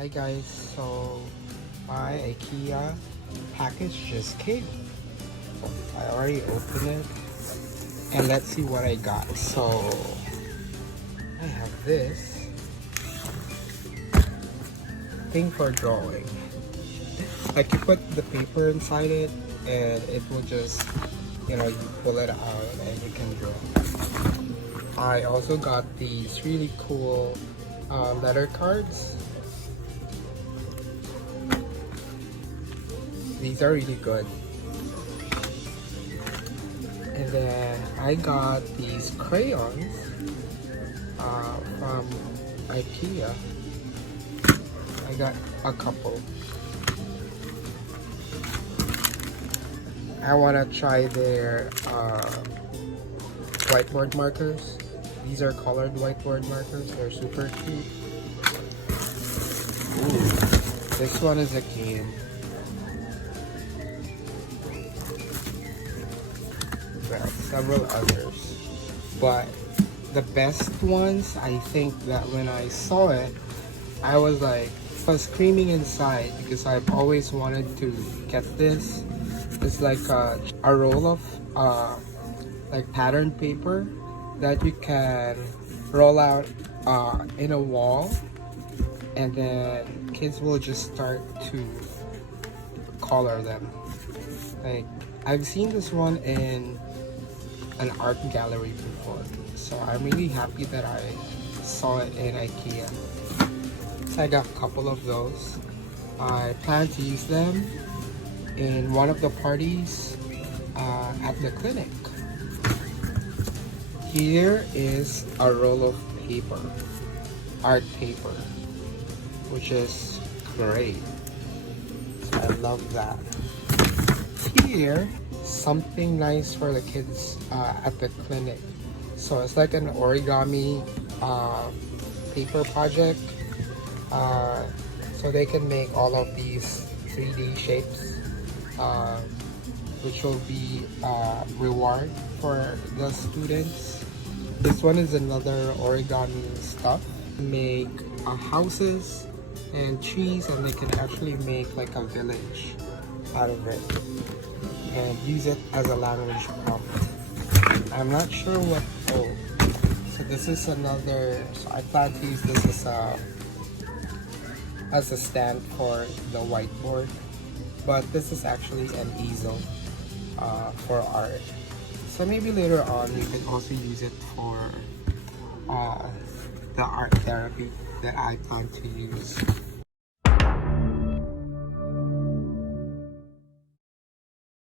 Hi guys, so my Ikea package just came. I already opened it and let's see what I got. So I have this thing for drawing. Like you put the paper inside it and it will just, you pull it out and you can draw. I also got these really cool letter cards. These are really good. And then I got these crayons from Ikea. I got a couple. I want to try their whiteboard markers. These are colored whiteboard markers. They're super cute. Ooh, this one is a game. Well, several others, but the best ones, I think that when I saw it, I was screaming inside because I've always wanted to get this. It's like a roll of like pattern paper that you can roll out in a wall, and then kids will just start to color them. Like I've seen this one in an art gallery before, so I'm really happy that I saw it in Ikea. So I got a couple of those. I plan to use them in one of the parties at the clinic. Here is a roll of paper, art paper, which is great. So I love that. Here, something nice for the kids at the clinic. So it's like an origami paper project. So they can make all of these 3D shapes, which will be reward for the students. This one is another origami stuff. Make houses and trees, and they can actually make like a village out of it and use it as a language prompt. I'm not sure what. Oh, so this is another. So I plan to use this as a stand for the whiteboard, but this is actually an easel for art. So maybe later on you can also use it for the art therapy that I plan to use.